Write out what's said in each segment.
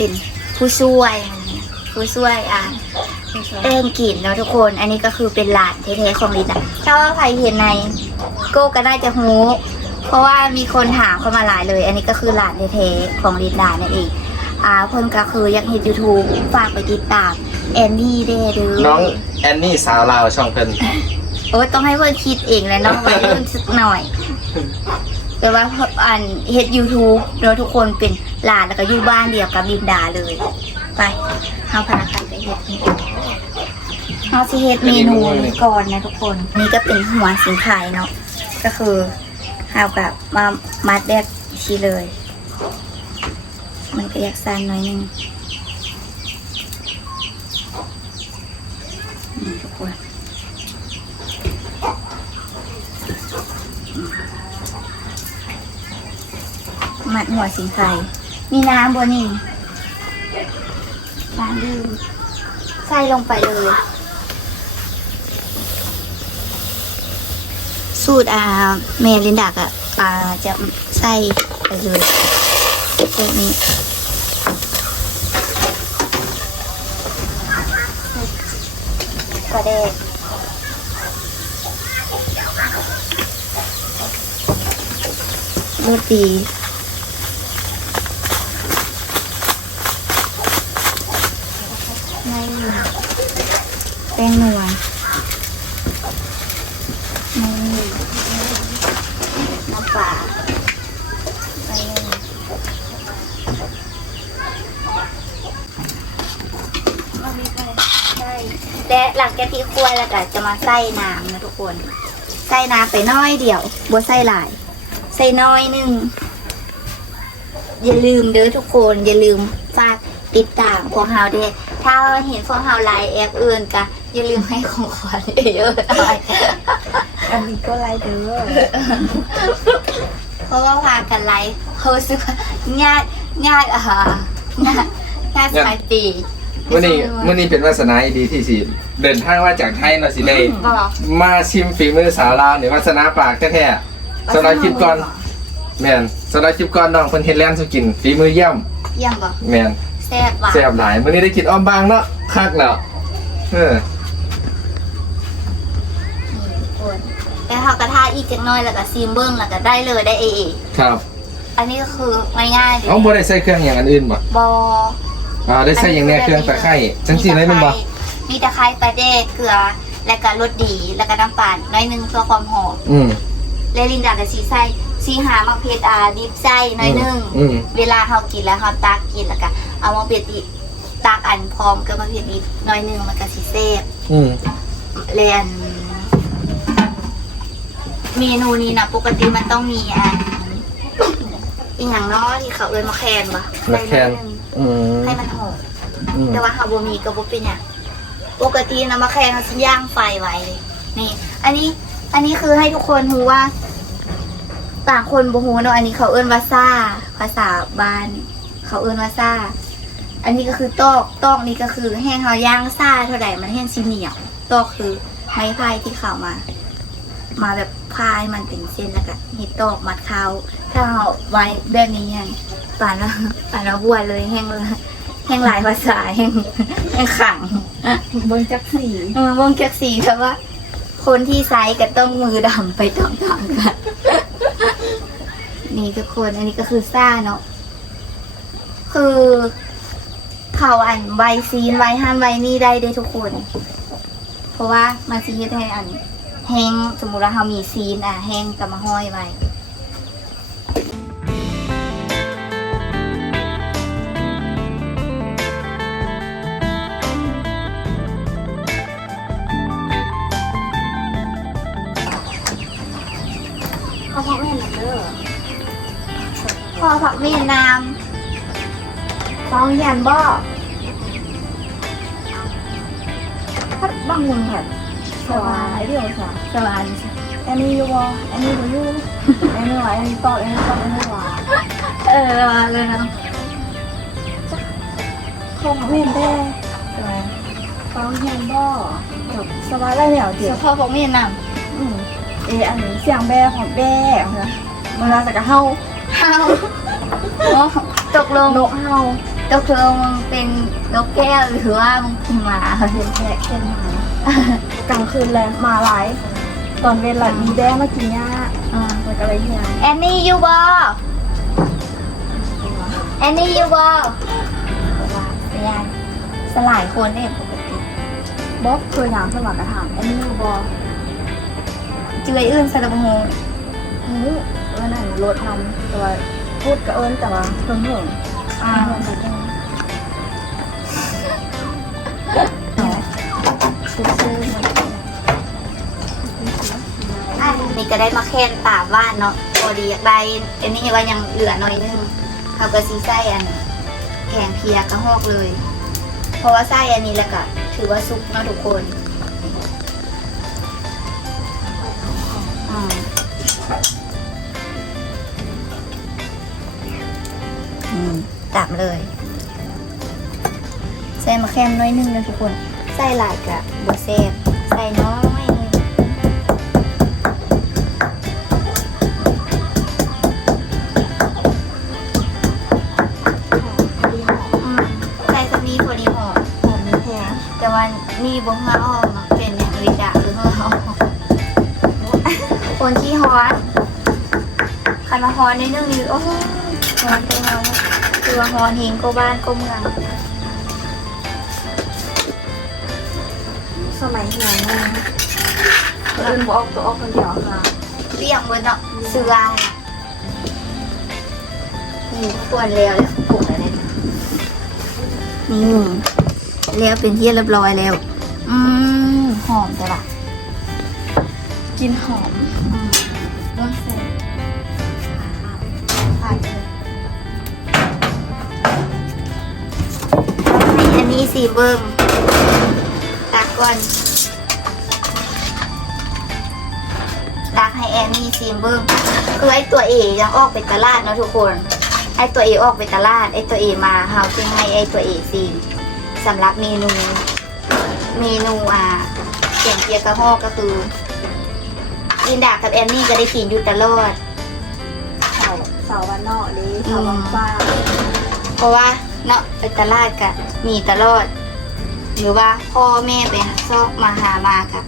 แอนนี่มาเป็นผู้ช่วยผู้ช่วยอะเต้นกลิ่นเนาะทุกคน อันนี้ก็คือเป็นหลานแท้ๆของลินดาถ้าว่าใครเห็นในโก้ก็ได้จะฮู้เพราะว่ามีคนถามเข้ามาหลายเลย อันนี้ก็คือหลานแท้ๆของลินดานั่นเองอ่าเพิ่นก็คืออยากเห็น YouTube ฝากไปติดตามแอนนี่เด้อเด้อน้องแอนนี่สาวลาวช่องเพิ่นโอ้ยต้องให้เพื่อนคิดเองแล้วเนาะวัยรุ่นสักหน่อย แต่ว่าอันเฮ็ด YouTube เนาทุกคนเป็นหลานแล้วก็อยู่บ้านเดียวกับลินดาเลย ไปเฮาพนักงานไปเฮ็ดนี่เฮาสิเฮ็ดเมนูนี้ก่อนนะทุกคน นี่ก็เป็นหัวสิงไข่เนาะก็คือเฮาแบบมามัดแบบชีเลย มันก็อยากสั้นหน่อยนึงนี่ทุกคน มัดหัวสิงไข่มีน้ำบนนี่น้ำดื่มใส่ลงไปเลย สูตรอ่าเมลินดักอะอ่าจะใส่ไปเลยพวนี้ก็ได้โรตีม่แป้งนัวไม่น้ำปลาไม่ใช่และหลังจากที่คั่วแล้วก็จะมาใส่น้ำนะทุกคน ใส่น้ำไปน้อยเดียวบัวใส่หลาย ใส่น้อยหนึ่งอย่าลืมเด้อทุกคน อย่าลืมฝากติดตามพวกเราเด้อถ้าเห็นพวกเราไลน์แอปอื่นก็ อย่าลืมให้ของขวัญเยอะๆหน่อยอันนี้ก็ไลเดอร์เพราะว่าพากันไลฟ์เขารู้สึกว่าญาติญาติอ่าญาติญาติสายปีมื้อนี้มื้อนี้เป็นวาสนาอีดีที่สิเดินทางมาจากไทยเนาะสิได้ก็หรอมาชิมฝีมือสาวลาวนี่วาสนาปากแท้ๆสำหรับคลิปก่อนแม่นสำหรับคลิปก่อนน้องเพิ่นเฮ็ดแลนสุกินฝีมือเยี่ยมเยี่ยมบ่แม่นแซ่บว่ะแซ่บหลายมื้อนี้ได้กินอ้อมบางเนาะคักแล้วเออ นี่ทุกคน แล้วเขากระทาอีกจังน้อยแล้วก็ซีมเบิ้งแล้วก็ได้เลยได้เอเอครับ อันนี้ก็คือง่ายๆเลยเอาบ่ได้ใส่เครื่องอย่างอันอื่นบ่บออ่าได้ใส่อย่างแน่เครื่องตะไคร้จังซี่เลยแม่นบ่มีตะไคร้ปลาเดกเกลือแล้วก็รสดีแล้วก็น้ำตาลน้อยหนึงเพื่อความหอมอืมเลลินดากับซีไส้ซีหามักเพชรอ่าดิบไส้น้อยหนึงอืมเวลาเขากินแล้วเขาตักกินแล้วก็เอามาเปรียบอีกตักอันพร้อมกับมาเปรียบอีกน้อยหนึงมันก็สิเซฟอืมเรียน เมนูนี้นะปกติมันต้องมีอันอีกอย่างเน้อที่เขาเอ้ยมาแคนปะมาแคนใส่หอยหนึ่งอืมให้มันหอมอืมแต่ว่าฮาบมีกับบุเป็นอย่างปกตินะมาแคนเขาจะย่างไฟไว้เลยนี่ อันนี้ อันนี้คือให้ทุกคนรู้ว่า ต่างคนบ่ฮู้เนาะอันนี้เขาเอิ้นว่าซ่า ภาษาบ้าน เขาเอิ้นว่าซ่า อันนี้ก็คือตอกตอกนี่ก็คือแห้งเขาย่างซ่าเท่าไหร่มันแห้งซีเหนียวตอกคือไม้พายที่เขามา มาแบบพายมันเป็นเส้นแล้วก็เห็ดตอกมัดเขาถ้าเอาไว้แบบนี้ยังป่านว่าป่านว่าบัวเลยแห้งเลยแห้งหลายภาษาแห้งแห้งขังเบิ้งจักสีเออวงแก๊กสีแต่ว่า คนที่ไซส์ก็ต้องมือดำไปตามๆกันนี่ทุกคนอันนี้ก็คือซ่าเนาะคือเขาอันไวซีนไวห้ามไวนี่ได้ได้ทุกคน เพราะว่ามันซีเฮ็ดให้อัน แห้งสมมุติว่าเรามีซีนอะแห้งกับมาห้อยไว้ข้าวผัดแม่นเด้อพอผักเมียนามฟ้องยันบ่พัดบางมุมแบบ สวายเดียวจ้ะสวรรค์อันนี้อยู่บ่อันนี้บ่อยู่อันนี้หวานอันนี้ตอกอันนี้ตอกอันนี้หวานเออเลยนะข้าวผัดแม่นเด้อข้าวแห้งบ่จบสบายแล้วเนี่ยเฉเดี๋ยวพาะผักเมียนามอืมเอออันนี้เสียงแบ่ของแบ่นะเวลาแต่ก็เฮาเฮาโอ้ตกลงนกเฮาตกลงมึงเป็นนกแก้วหรือว่ามึงเป็นหมาเป็นแพะเป็นหมา กลางคืนแรงมาหลายตอนเวลามีแด้มากินหญ้าอ่ามันก็เลยเหี่ยวแอนนี่ยูบอแอนนี่ยูบอสยานสลายคนเนี่ยปกติบ๊อบเคยถามสมัครกระถามอันนี้อยู่บอเจือยอื่นสลับโฮหูเออนั่นรถนำแต่ว่าพูดกับเอิญแต่ว่าเพิ่งเพิ่งอ่า นนี้ก็ได้มาแค่นตามว่านเนาะพอดีอยากได้อันนี้ว่ายังเหลือหน่อยนึงเขาก็ซีไส้อันแข็งเพียกระหอกเลย เพราะว่าไส้อันนี้แหล้วก็ถือว่าซุกเนาะทุกคนอืมอืมตับเลย ใส่มาแค่น้อยนึงนะทุกคน ส่หลายกะบเซฟใส่น้อยนึงอืมใส่สักนี้พอดีหอมหอมมีแพงแต่ว่านี่บ่เงาออกมาเป็นอย่างวิดาหรือเงาออกคนที่ฮอนคันมาฮอนในดนึงนี่โอ้โหฮอนไปเงาคือว่าฮอนเฮงก็บ้านก็เมือง สมัยเหี่ยวนี่เอิญบอกออกตัวออกคนเดียวค่ะเรียงบนเนาะเสือนี่ควรแล้วแล้วปลูกอะไรนะนี่แล้วเป็นที่เรียบร้อยแล้ว อืมหอมแต่ละกินหอมอืมเริ่มเสร็จผ่านเลยอันนี้สีเบิ้ง กก่อนตากให้แอนนี่ซีมเบิ้งคือไอ้ตัวเอยังออกไปตลาดเนาะทุกคน ไอ้ตัวเอออกไปตลาด ไอ้ตัวเอมาเฮาจึงให้ไอ้ตัวเอซีมสำหรับเมนูเมนูอ่าเสียงเกียร์กระหอกก็คือลินดากับแอนนี่ก็ได้กินอยู่ตลอดเสาเสาวันนอกเลยเสาวันฟ้าเพราะว่าเนาะไปตลาดก็มีตลอด หรือว่าพ่อแม่ไปซอกมาหามากับ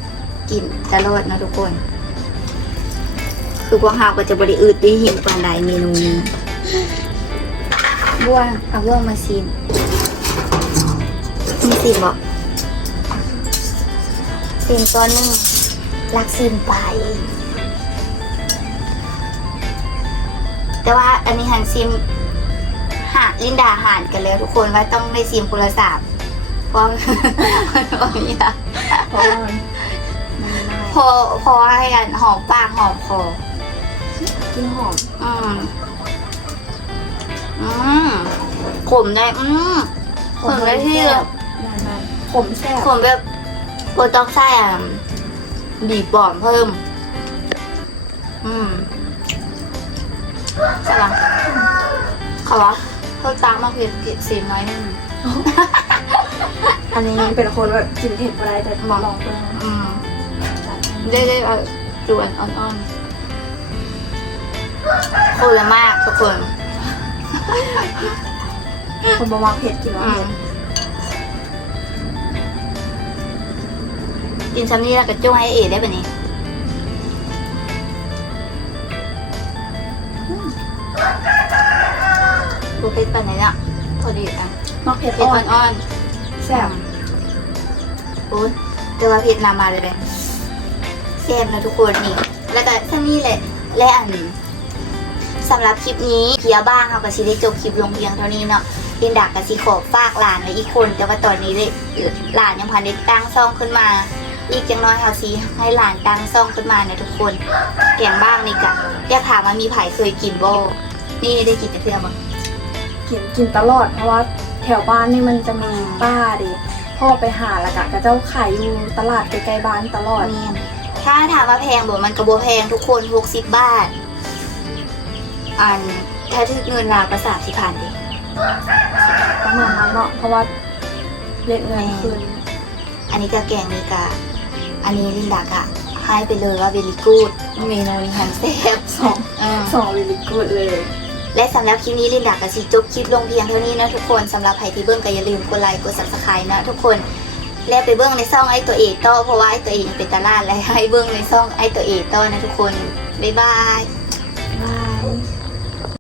กินตลอดนะทุกคน คือพวกเราก็จะบริอืดได้หิวปานใดเมนูนี้บ้วงเอาบ้วงมาซิมมีซิมบอกซิมตัวหนึ่งรักซิมไปแต่ว่าอันนี้หันซิมหาลินดาหารกันแล้วทุกคนว่าต้องได้ซิมโทรศัพท์ พราะมันบอกอย่างนี้นะเพราะว่ามันมันไม่พอพอให้กันหอมปากหอมคอกินหอมอืมอืมขมได้อืมขมได้ที่ได้ได้ผมแซ่บขมแบบโปรต้องใส่อะบีบปอมเพิ่ม อืมใช่ปะเขาวะเพิ่มตามมาเผ็ดเผ็ดสีน้อยหนึง อันนี้เป็นคนแบบกินเผ็ดอะไรแต่ลองไปอืมได้ได้เอาจวนอ่อนๆคนละมากทุกคน คนบะมักเผ็ดกินแล้วอืมเผ็ดกินซ้ำนี่แล้วก็จ้วงให้เอ๋ได้ปะนี่ดูเป็ดปันไหนเนี่ยพอดีอะ มักเผ็ดเผ็ดอ่อนอ่อนแซ่บๆโอ้ยแต่ว่าเผ็ดนำมาเลยเลยแซ่บนะทุกคนนี่ แล้วก็ซ้ำนี่แหละ และอันสำหรับคลิปนี้เพียบ้างเขาก็ชิได้จบคลิปลงเพียงเท่านี้เนาะลินดากับซีขอฝากหลานไว้อีกคน แต่ว่าตอนนี้เลยหลานยังพันได้ตั้งซ่องขึ้นมาอีกจังน้อยค่ะซีให้หลานตั้งซ่องขึ้นมาเนี่ยทุกคนแกงบ้างนี่กะอยากถามว่ามีไผ่เคยกินบ่นี่ได้กินแต่เพื่อมั้งกินกินตลอดเพราะว่า แถวบ้านนี่มันจะมีป้าดิพ่อไปหาแล้วกะกะเจ้าขายอยู่ตลาดใกล้ๆบ้านตลอด นี่ถ้าถามว่าแพงบ่มันกระโบแพงทุกคน 60 บาท อันถ้าถึกเงินลาวก็สามสิบพันเองประมาณนั้นเนาะเพราะว่าเล็กเงินคืนอันนี้ก็แกงนี่กะอันนี้ลินดากะให้ไปเลยว่าเบลิกูดเมนูนี้ฮันเซฟสองอืมสองวิลิกูดเลย และสำหรับคลิปนี้ลินดากับชีจบคลิปลงเพียงเท่านี้นะทุกคนสำหรับใครที่เบิ้งก็อย่าลืมกดไลค์กดซับสไครต์นะทุกคนและไปเบิ้งในซ่องไอตัวเอกต่อเพราะว่าไอตัวเอกเป็นตลาดและให้เบิ้งในซ่องไอตัวเอกต่อนะทุกคนบ๊ายบาย